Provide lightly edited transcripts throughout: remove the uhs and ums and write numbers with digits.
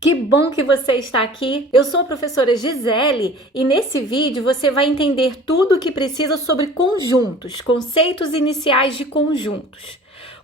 Que bom que você está aqui! Eu sou a professora Gisele e nesse vídeo você vai entender tudo o que precisa sobre conjuntos, conceitos iniciais de conjuntos.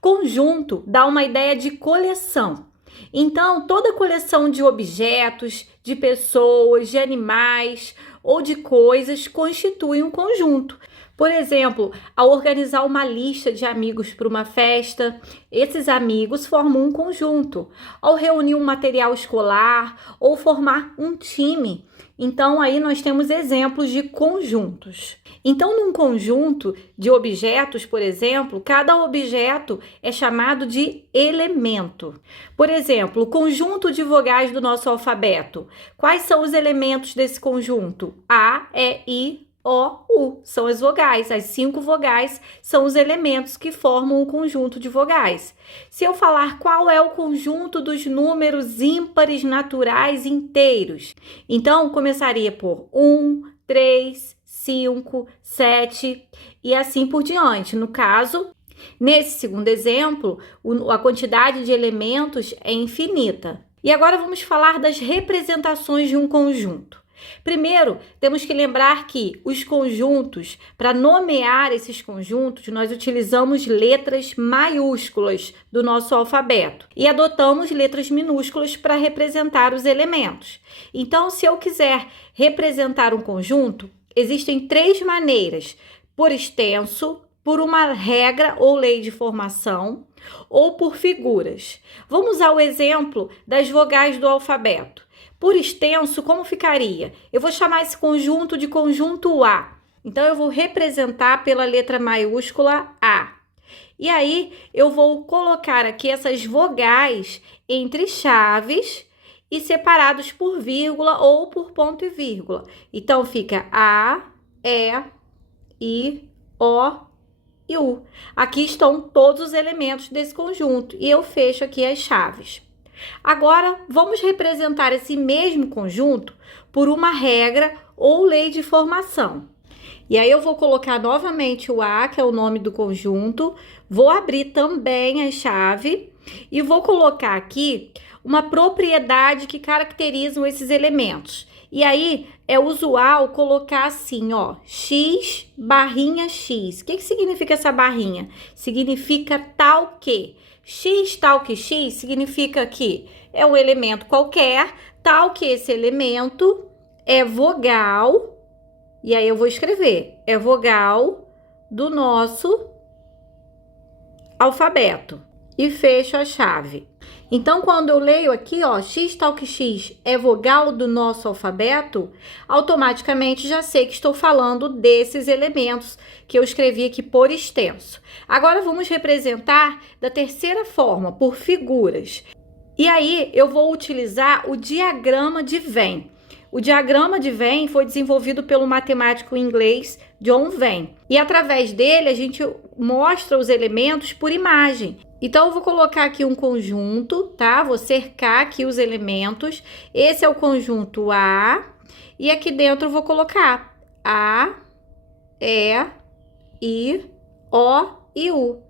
Conjunto dá uma ideia de coleção. Então, toda coleção de objetos, de pessoas, de animais ou de coisas constitui um conjunto. Por exemplo, ao organizar uma lista de amigos para uma festa, esses amigos formam um conjunto. Ao reunir um material escolar ou formar um time. Então, aí nós temos exemplos de conjuntos. Então, num conjunto de objetos, por exemplo, cada objeto é chamado de elemento. Por exemplo, o conjunto de vogais do nosso alfabeto. Quais são os elementos desse conjunto? A, E, I, O, U. São as vogais. As 5 vogais são os elementos que formam o conjunto de vogais. Se eu falar qual é o conjunto dos números ímpares naturais inteiros, então começaria por 1, 3, 5, 7 e assim por diante. No caso, nesse segundo exemplo, a quantidade de elementos é infinita. E agora vamos falar das representações de um conjunto. Primeiro, temos que lembrar que os conjuntos, para nomear esses conjuntos, nós utilizamos letras maiúsculas do nosso alfabeto e adotamos letras minúsculas para representar os elementos. Então, se eu quiser representar um conjunto, existem 3 maneiras: por extenso, por uma regra ou lei de formação, ou por figuras. Vamos ao exemplo das vogais do alfabeto. Por extenso, como ficaria? Eu vou chamar esse conjunto de conjunto A. Então, eu vou representar pela letra maiúscula A. E aí, eu vou colocar aqui essas vogais entre chaves e separados por vírgula ou por ponto e vírgula. Então, fica A, E, I, O e U. Aqui estão todos os elementos desse conjunto e eu fecho aqui as chaves. Agora, vamos representar esse mesmo conjunto por uma regra ou lei de formação. E aí eu vou colocar novamente o A, que é o nome do conjunto, vou abrir também a chave e vou colocar aqui uma propriedade que caracterizam esses elementos. E aí é usual colocar assim, ó, x barrinha x. O que significa essa barrinha? Significa tal que. X tal que x significa que é um elemento qualquer, tal que esse elemento é vogal, e aí eu vou escrever, é vogal do nosso alfabeto. E fecho a chave. Então, quando eu leio aqui, ó, x tal que x é vogal do nosso alfabeto, automaticamente já sei que estou falando desses elementos que eu escrevi aqui por extenso. Agora, vamos representar da terceira forma, por figuras. E aí, eu vou utilizar o diagrama de Venn. O diagrama de Venn foi desenvolvido pelo matemático inglês John Venn. E através dele, a gente mostra os elementos por imagem. Então, eu vou colocar aqui um conjunto, tá? Vou cercar aqui os elementos. Esse é o conjunto A. E aqui dentro eu vou colocar A, E, I, O e U.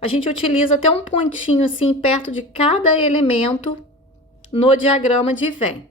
A gente utiliza até um pontinho assim perto de cada elemento no diagrama de Venn.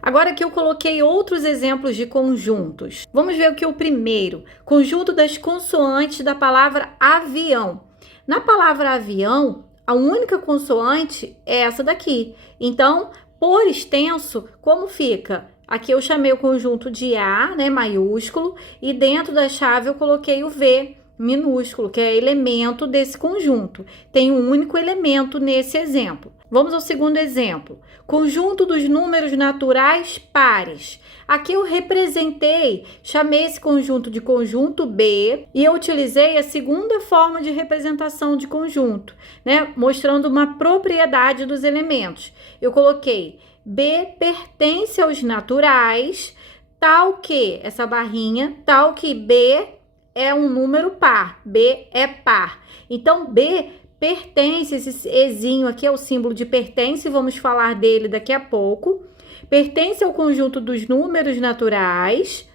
Agora aqui eu coloquei outros exemplos de conjuntos. Vamos ver o que é o primeiro. Conjunto das consoantes da palavra avião. Na palavra avião, a única consoante é essa daqui. Então, por extenso, como fica? Aqui eu chamei o conjunto de A, né, maiúsculo, e dentro da chave eu coloquei o V, minúsculo, que é elemento desse conjunto. Tem um único elemento nesse exemplo. Vamos ao segundo exemplo. Conjunto dos números naturais pares. Aqui eu representei, chamei esse conjunto de conjunto B e eu utilizei a segunda forma de representação de conjunto, né? Mostrando uma propriedade dos elementos. Eu coloquei B pertence aos naturais, tal que, essa barrinha, tal que B é um número par, B é par. Então, B pertence, esse ezinho aqui é o símbolo de pertence, vamos falar dele daqui a pouco. Pertence ao conjunto dos números naturais,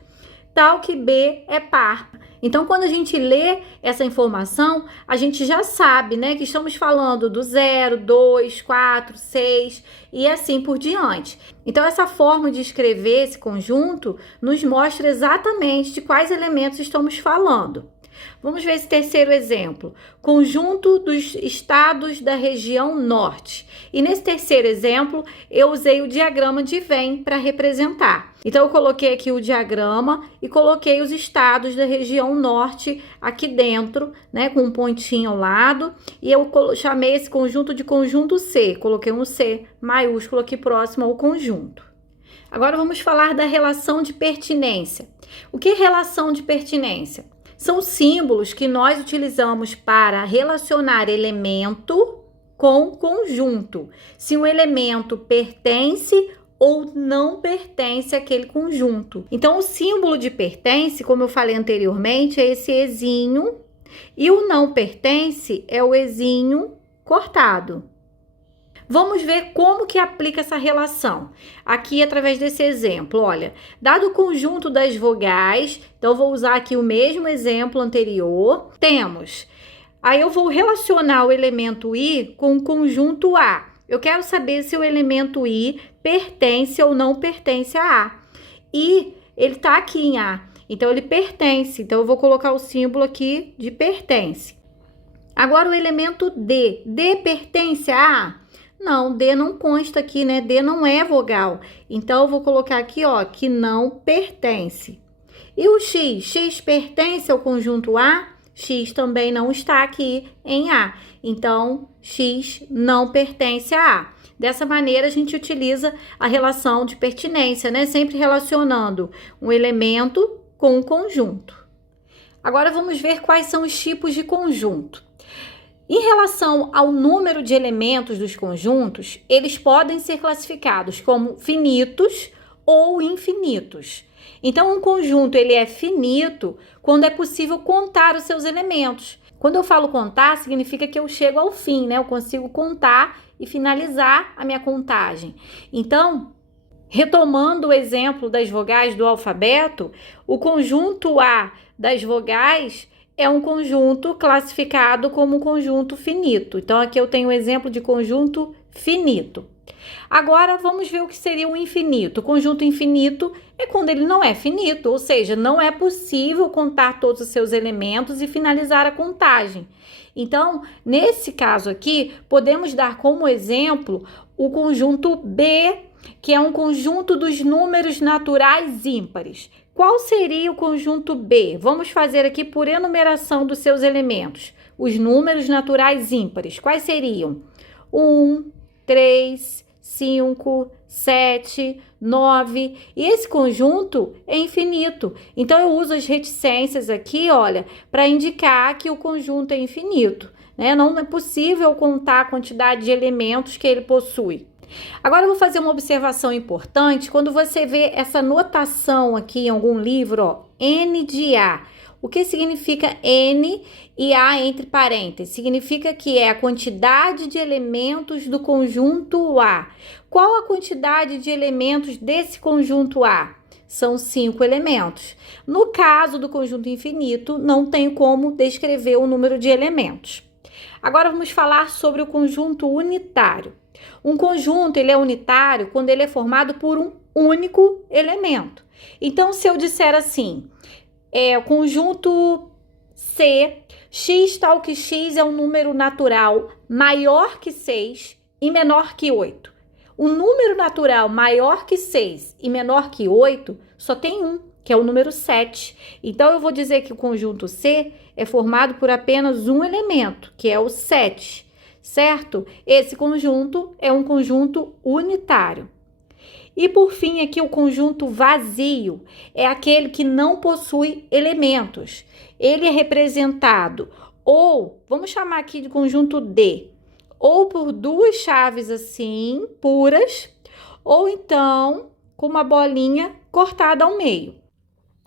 tal que B é par. Então, quando a gente lê essa informação, a gente já sabe, né, que estamos falando do 0, 2, 4, 6 e assim por diante. Então, essa forma de escrever esse conjunto nos mostra exatamente de quais elementos estamos falando. Vamos ver esse terceiro exemplo. Conjunto dos estados da região norte. E nesse terceiro exemplo, eu usei o diagrama de Venn para representar. Então, eu coloquei aqui o diagrama e coloquei os estados da região norte aqui dentro, né, com um pontinho ao lado. E eu chamei esse conjunto de conjunto C. Coloquei um C maiúsculo aqui próximo ao conjunto. Agora, vamos falar da relação de pertinência. O que é relação de pertinência? São símbolos que nós utilizamos para relacionar elemento com conjunto. Se um elemento pertence ou não pertence àquele conjunto. Então, o símbolo de pertence, como eu falei anteriormente, é esse ezinho. E o não pertence é o ezinho cortado. Vamos ver como que aplica essa relação. Aqui, através desse exemplo, olha, dado o conjunto das vogais, então eu vou usar aqui o mesmo exemplo anterior, temos, aí eu vou relacionar o elemento I com o conjunto A. Eu quero saber se o elemento I pertence ou não pertence a A. E ele está aqui em A, então ele pertence, então eu vou colocar o símbolo aqui de pertence. Agora o elemento D, D pertence a A? Não, D não consta aqui, né? D não é vogal. Então, eu vou colocar aqui, ó, que não pertence. E o X? X pertence ao conjunto A? X também não está aqui em A. Então, X não pertence a A. Dessa maneira, a gente utiliza a relação de pertinência, né? Sempre relacionando um elemento com um conjunto. Agora, vamos ver quais são os tipos de conjunto. Em relação ao número de elementos dos conjuntos, eles podem ser classificados como finitos ou infinitos. Então, um conjunto ele é finito quando é possível contar os seus elementos. Quando eu falo contar, significa que eu chego ao fim, né? Eu consigo contar e finalizar a minha contagem. Então, retomando o exemplo das vogais do alfabeto, o conjunto A das vogais é um conjunto classificado como um conjunto finito. Então, aqui eu tenho um exemplo de conjunto finito. Agora, vamos ver o que seria o infinito. O conjunto infinito é quando ele não é finito, ou seja, não é possível contar todos os seus elementos e finalizar a contagem. Então, nesse caso aqui, podemos dar como exemplo o conjunto B, que é um conjunto dos números naturais ímpares. Qual seria o conjunto B? Vamos fazer aqui por enumeração dos seus elementos. Os números naturais ímpares. Quais seriam? 1, 3, 5, 7, 9. E esse conjunto é infinito. Então, eu uso as reticências aqui, olha, para indicar que o conjunto é infinito, né? Não é possível contar a quantidade de elementos que ele possui. Agora eu vou fazer uma observação importante. Quando você vê essa notação aqui em algum livro, ó, N de A. O que significa N e A entre parênteses? Significa que é a quantidade de elementos do conjunto A. Qual a quantidade de elementos desse conjunto A? São 5 elementos. No caso do conjunto infinito, não tem como descrever o número de elementos. Agora vamos falar sobre o conjunto unitário. Um conjunto ele é unitário quando ele é formado por um único elemento. Então, se eu disser assim, o conjunto C, x tal que x é um número natural maior que 6 e menor que 8. O número natural maior que 6 e menor que 8 só tem um, que é o número 7. Então, eu vou dizer que o conjunto C é formado por apenas um elemento, que é o 7. Certo? Esse conjunto é um conjunto unitário. E por fim, aqui o conjunto vazio é aquele que não possui elementos. Ele é representado ou, vamos chamar aqui de conjunto D, ou por duas chaves assim, puras, ou então com uma bolinha cortada ao meio.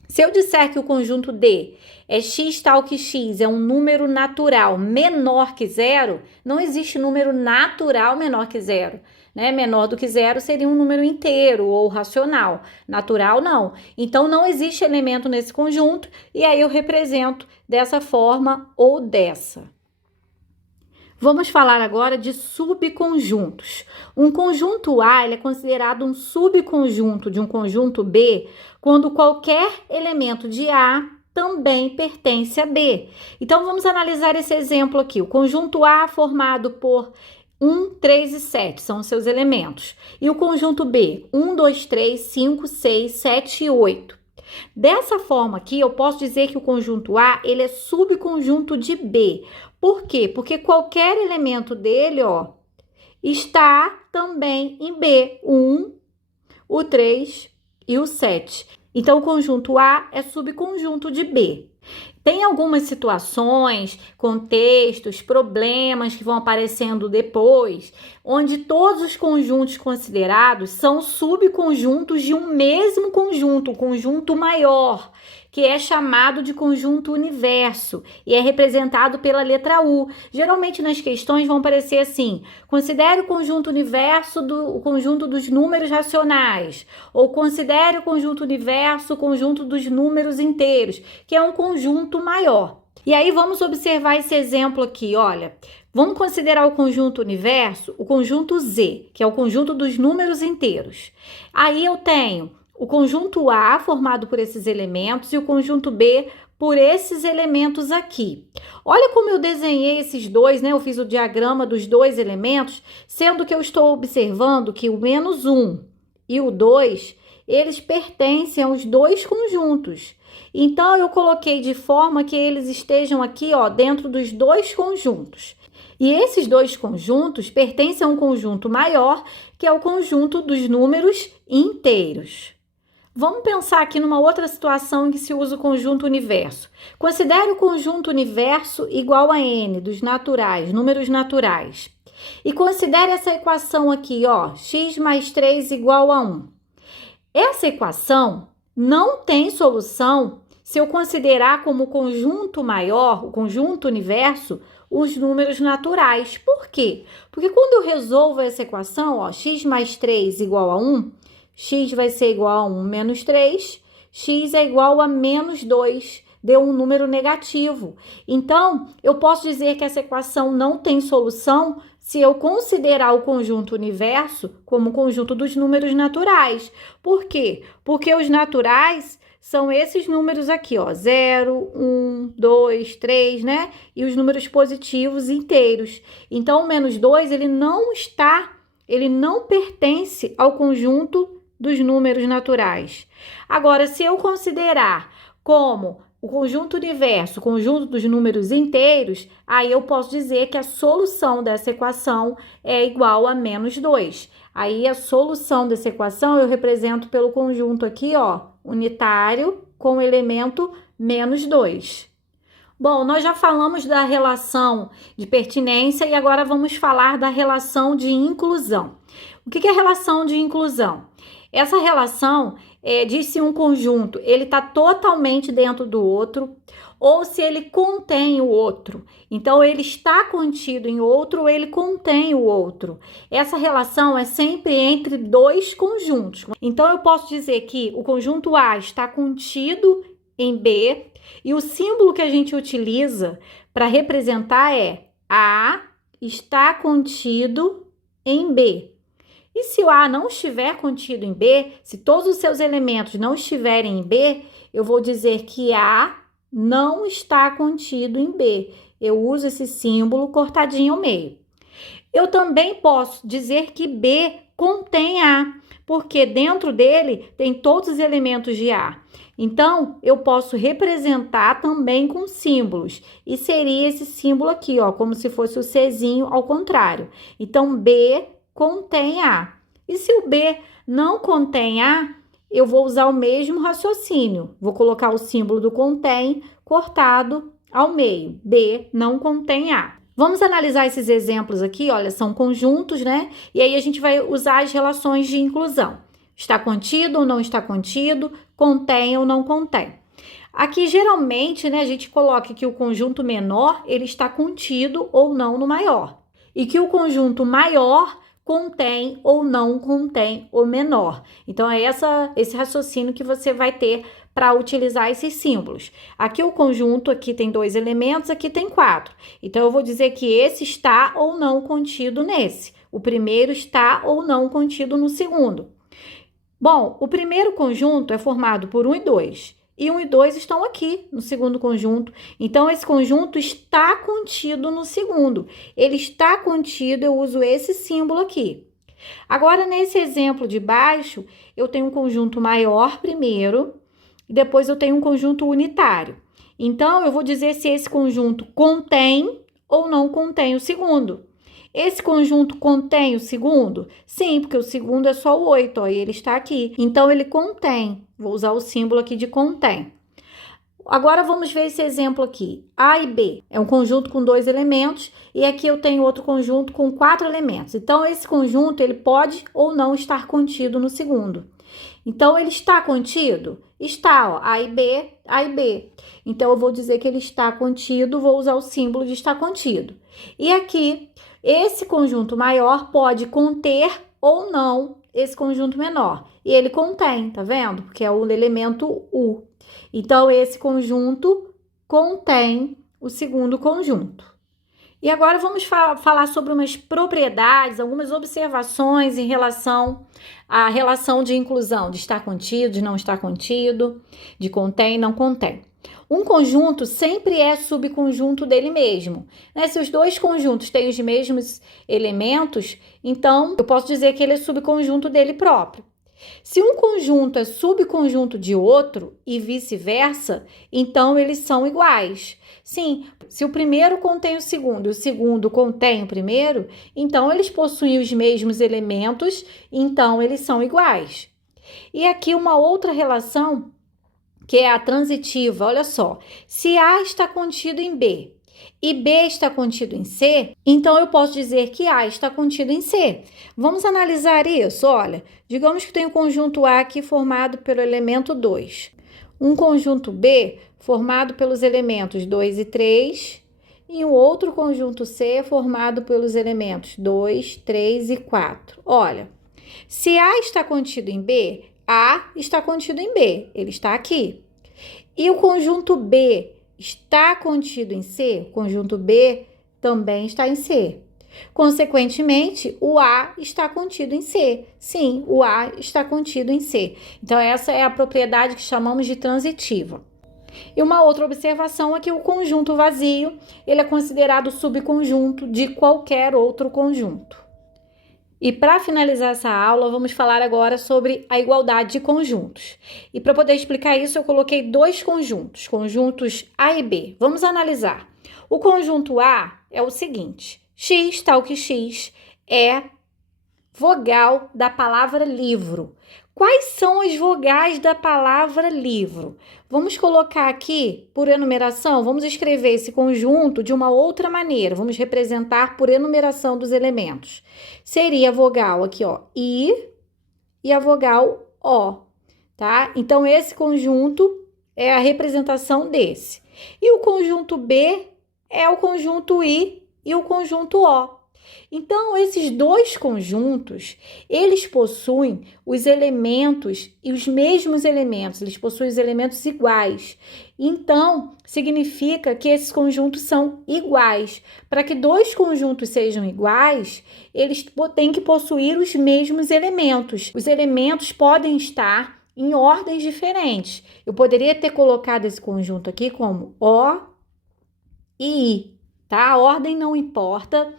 Se eu disser que o conjunto D é x tal que x é um número natural menor que 0, não existe número natural menor que 0. né? Menor do que zero seria um número inteiro ou racional. Natural, não. Então, não existe elemento nesse conjunto e aí eu represento dessa forma ou dessa. Vamos falar agora de subconjuntos. Um conjunto A ele é considerado um subconjunto de um conjunto B quando qualquer elemento de A também pertence a B. Então, vamos analisar esse exemplo aqui. O conjunto A formado por 1, 3 e 7 são os seus elementos. E o conjunto B, 1, 2, 3, 5, 6, 7 e 8. Dessa forma aqui, eu posso dizer que o conjunto A ele é subconjunto de B. Por quê? Porque qualquer elemento dele, ó, está também em B. O 1, o 3 e o 7. Então, o conjunto A é subconjunto de B. Tem algumas situações, contextos, problemas que vão aparecendo depois, onde todos os conjuntos considerados são subconjuntos de um mesmo conjunto, um conjunto maior, que é chamado de conjunto universo e é representado pela letra U. Geralmente nas questões vão aparecer assim: considere o conjunto universo o conjunto dos números racionais, ou considere o conjunto universo o conjunto dos números inteiros, que é um conjunto maior. E aí vamos observar esse exemplo aqui, olha. Vamos considerar o conjunto universo, o conjunto Z, que é o conjunto dos números inteiros. Aí eu tenho o conjunto A formado por esses elementos e o conjunto B por esses elementos aqui. Olha como eu desenhei esses dois, né? Eu fiz o diagrama dos dois elementos, sendo que eu estou observando que o menos 1 e o 2, eles pertencem aos dois conjuntos. Então, eu coloquei de forma que eles estejam aqui, ó, dentro dos dois conjuntos. E esses dois conjuntos pertencem a um conjunto maior, que é o conjunto dos números inteiros. Vamos pensar aqui numa outra situação em que se usa o conjunto universo. Considere o conjunto universo igual a n dos naturais, números naturais. E considere essa equação aqui, ó, x mais 3 igual a 1. Essa equação não tem solução se eu considerar como conjunto maior, o conjunto universo, os números naturais. Por quê? Porque quando eu resolvo essa equação, ó, x mais 3 igual a 1, x vai ser igual a 1 menos 3, x é igual a menos 2, deu um número negativo. Então, eu posso dizer que essa equação não tem solução se eu considerar o conjunto universo como o conjunto dos números naturais. Por quê? Porque os naturais são esses números aqui, ó, 0, 1, 2, 3, né? E os números positivos inteiros. Então, o menos 2, ele não pertence ao conjunto dos números naturais. Agora, se eu considerar como o conjunto universo, o conjunto dos números inteiros, aí eu posso dizer que a solução dessa equação é igual a menos 2. Aí a solução dessa equação eu represento pelo conjunto aqui, ó, unitário com o elemento menos 2. Bom, nós já falamos da relação de pertinência e agora vamos falar da relação de inclusão. O que é a relação de inclusão? Essa relação diz se um conjunto ele está totalmente dentro do outro ou se ele contém o outro. Então, ele está contido em outro ou ele contém o outro. Essa relação é sempre entre dois conjuntos. Então, eu posso dizer que o conjunto A está contido em B e o símbolo que a gente utiliza para representar é A está contido em B. E se o A não estiver contido em B, se todos os seus elementos não estiverem em B, eu vou dizer que A não está contido em B. Eu uso esse símbolo cortadinho ao meio. Eu também posso dizer que B contém A, porque dentro dele tem todos os elementos de A. Então, eu posso representar também com símbolos. E seria esse símbolo aqui, ó, como se fosse o Czinho ao contrário. Então, B contém A. E se o B não contém A, eu vou usar o mesmo raciocínio. Vou colocar o símbolo do contém cortado ao meio. B não contém A. Vamos analisar esses exemplos aqui, olha, são conjuntos, né? E aí a gente vai usar as relações de inclusão. Está contido ou não está contido, contém ou não contém. Aqui, geralmente, né, a gente coloca que o conjunto menor, ele está contido ou não no maior. E que o conjunto maior contém ou não contém o menor. Então, é esse raciocínio que você vai ter para utilizar esses símbolos. Aqui o conjunto, aqui tem 2 elementos, aqui tem 4. Então, eu vou dizer que esse está ou não contido nesse. O primeiro está ou não contido no segundo. Bom, o primeiro conjunto é formado por 1 e 2. E 1 e 2 estão aqui no segundo conjunto. Então, esse conjunto está contido no segundo. Ele está contido, eu uso esse símbolo aqui. Agora, nesse exemplo de baixo, eu tenho um conjunto maior primeiro, e depois eu tenho um conjunto unitário. Então, eu vou dizer se esse conjunto contém ou não contém o segundo. Esse conjunto contém o segundo? Sim, porque o segundo é só o 8, ó, e ele está aqui. Então, ele contém. Vou usar o símbolo aqui de contém. Agora, vamos ver esse exemplo aqui. A e B é um conjunto com 2 elementos, e aqui eu tenho outro conjunto com 4 elementos. Então, esse conjunto, ele pode ou não estar contido no segundo. Então, ele está contido? Está, ó, A e B, A e B. Então, eu vou dizer que ele está contido, vou usar o símbolo de estar contido. E aqui, esse conjunto maior pode conter ou não esse conjunto menor. E ele contém, tá vendo? Porque é o elemento U. Então, esse conjunto contém o segundo conjunto. E agora vamos falar sobre umas propriedades, algumas observações em relação à relação de inclusão, de estar contido, de não estar contido, de contém, não contém. Um conjunto sempre é subconjunto dele mesmo, né? Se os dois conjuntos têm os mesmos elementos, então eu posso dizer que ele é subconjunto dele próprio. Se um conjunto é subconjunto de outro e vice-versa, então eles são iguais. Sim, se o primeiro contém o segundo contém o primeiro, então eles possuem os mesmos elementos, então eles são iguais. E aqui uma outra relação, que é a transitiva, olha só. Se A está contido em B e B está contido em C, então eu posso dizer que A está contido em C. Vamos analisar isso, olha. Digamos que tem um conjunto A aqui formado pelo elemento 2. Um conjunto B formado pelos elementos 2 e 3. E um outro conjunto C formado pelos elementos 2, 3 e 4. Olha, se A está contido em B, A está contido em B, ele está aqui. E o conjunto B está contido em C, o conjunto B também está em C. Consequentemente, o A está contido em C. Sim, o A está contido em C. Então, essa é a propriedade que chamamos de transitiva. E uma outra observação é que o conjunto vazio, ele é considerado subconjunto de qualquer outro conjunto. E para finalizar essa aula, vamos falar agora sobre a igualdade de conjuntos. E para poder explicar isso, eu coloquei 2 conjuntos, conjuntos A e B. Vamos analisar. O conjunto A é o seguinte: X, tal que X, é vogal da palavra livro. Quais são as vogais da palavra livro? Vamos colocar aqui por enumeração, vamos escrever esse conjunto de uma outra maneira. Vamos representar por enumeração dos elementos. Seria a vogal aqui, ó, I e a vogal O, tá? Então, esse conjunto é a representação desse. E o conjunto B é o conjunto I e o conjunto O. Então, esses 2 conjuntos, eles possuem os elementos e os mesmos elementos, eles possuem os elementos iguais. Então, significa que esses conjuntos são iguais. Para que 2 conjuntos sejam iguais, eles têm que possuir os mesmos elementos. Os elementos podem estar em ordens diferentes. Eu poderia ter colocado esse conjunto aqui como O e I. Tá? A ordem não importa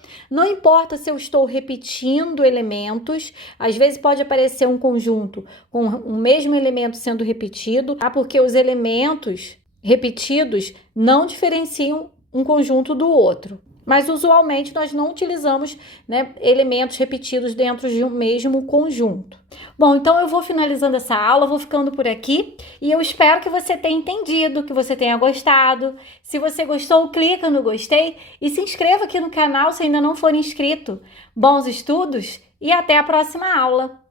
se eu estou repetindo elementos, às vezes pode aparecer um conjunto com o mesmo elemento sendo repetido, tá? Porque os elementos repetidos não diferenciam um conjunto do outro. Mas usualmente nós não utilizamos, né, elementos repetidos dentro de um mesmo conjunto. Bom, então eu vou finalizando essa aula, vou ficando por aqui e eu espero que você tenha entendido, que você tenha gostado. Se você gostou, clica no gostei e se inscreva aqui no canal se ainda não for inscrito. Bons estudos e até a próxima aula!